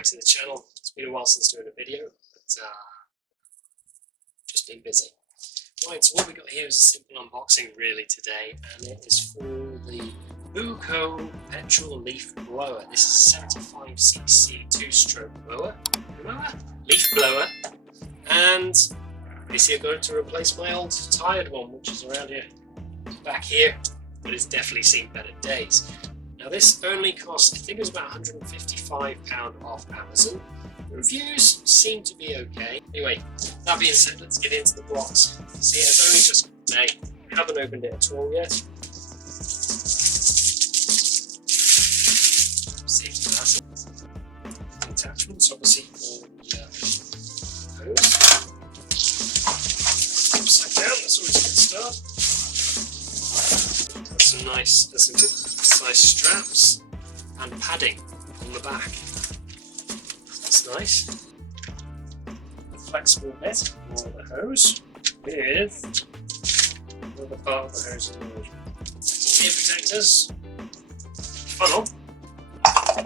back to the channel. It's been a while since doing a video, but just been busy. Right, so what we got here is a simple unboxing really today, and it is for the Buco petrol leaf blower. This is a 75cc 2-stroke leaf blower, and basically I've got it to replace my old tired one, which is around here, back here, but it's definitely seen better days. Now this only cost, I think it was about £155 off Amazon. The reviews seem to be okay. Anyway, that being said, let's get into the box. See, it's only just today. I haven't opened it at all yet. Safety mask. Attachments, obviously, for the hose. Upside down, that's always a good start. There's some good size straps and padding on the back. That's nice. A flexible bit for the hose with another part of the hose in the middle. Ear protectors, funnel, and a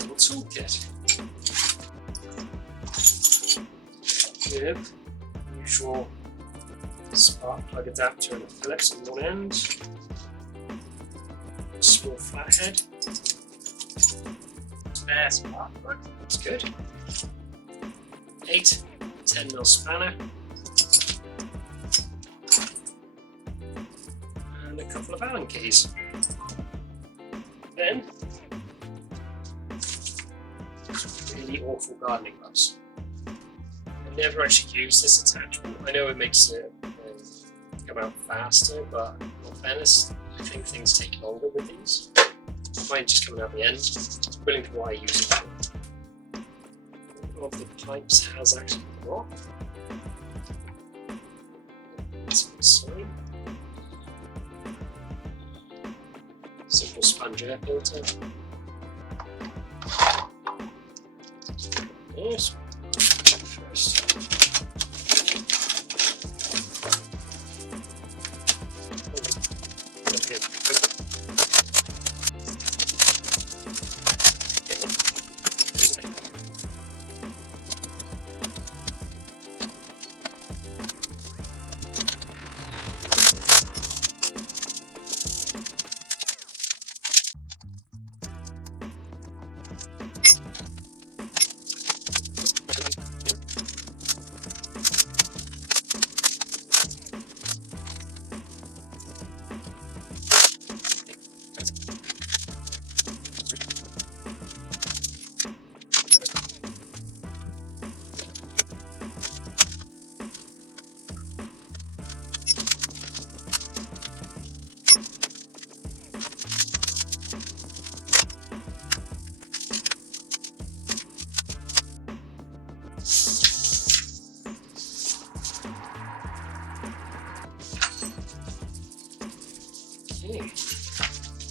little toolkit with usual spark plug adapter and a Phillips on one end, a small flathead, spare spark plug, that's good, 8 10mm spanner, and a couple of Allen keys. Then, really awful gardening gloves. I've never actually used this attachment. I know it makes it come out faster, but in fairness, I think things take longer with these. Mine just coming out the end, willing to what I use it for. One of the pipes has actually come off. Sorry. Simple sponge air filter. Yes. First.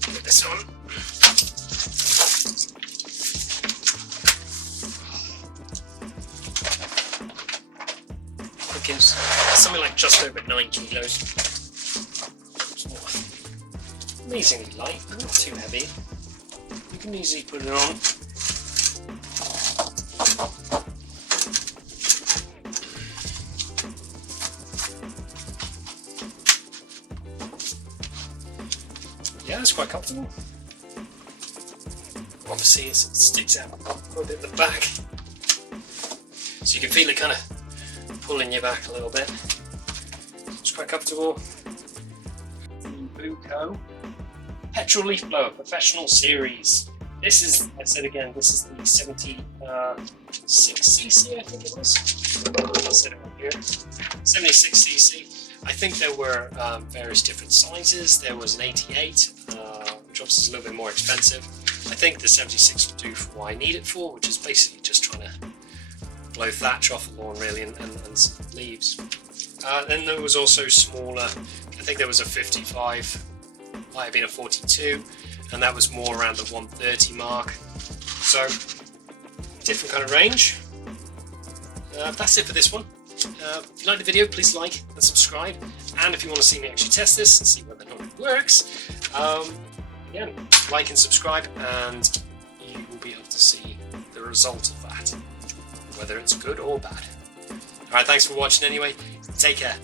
Put this on. It gives something like just over 9 kilos. It's not amazingly light, but not too heavy. You can easily put it on. Yeah, it's quite comfortable. Obviously, it sticks out quite a bit at the back, so you can feel it kind of pulling you back a little bit. It's quite comfortable. The Buco petrol leaf blower professional series. This is, I said again, this is the 76cc, I think it was. I said it up here. 76cc. I think there were various different sizes. There was an 88, which obviously is a little bit more expensive. I think the 76 will do for what I need it for, which is basically just trying to blow thatch off the lawn really and some leaves. Then there was also smaller. I think there was a 55, might have been a 42, and that was more around the 130 mark. So different kind of range. That's it for this one. If you like the video, please like and subscribe, and if you want to see me actually test this and see whether or not it works, again, like and subscribe, and you will be able to see the result of that, whether it's good or bad. Alright, thanks for watching anyway. Take care.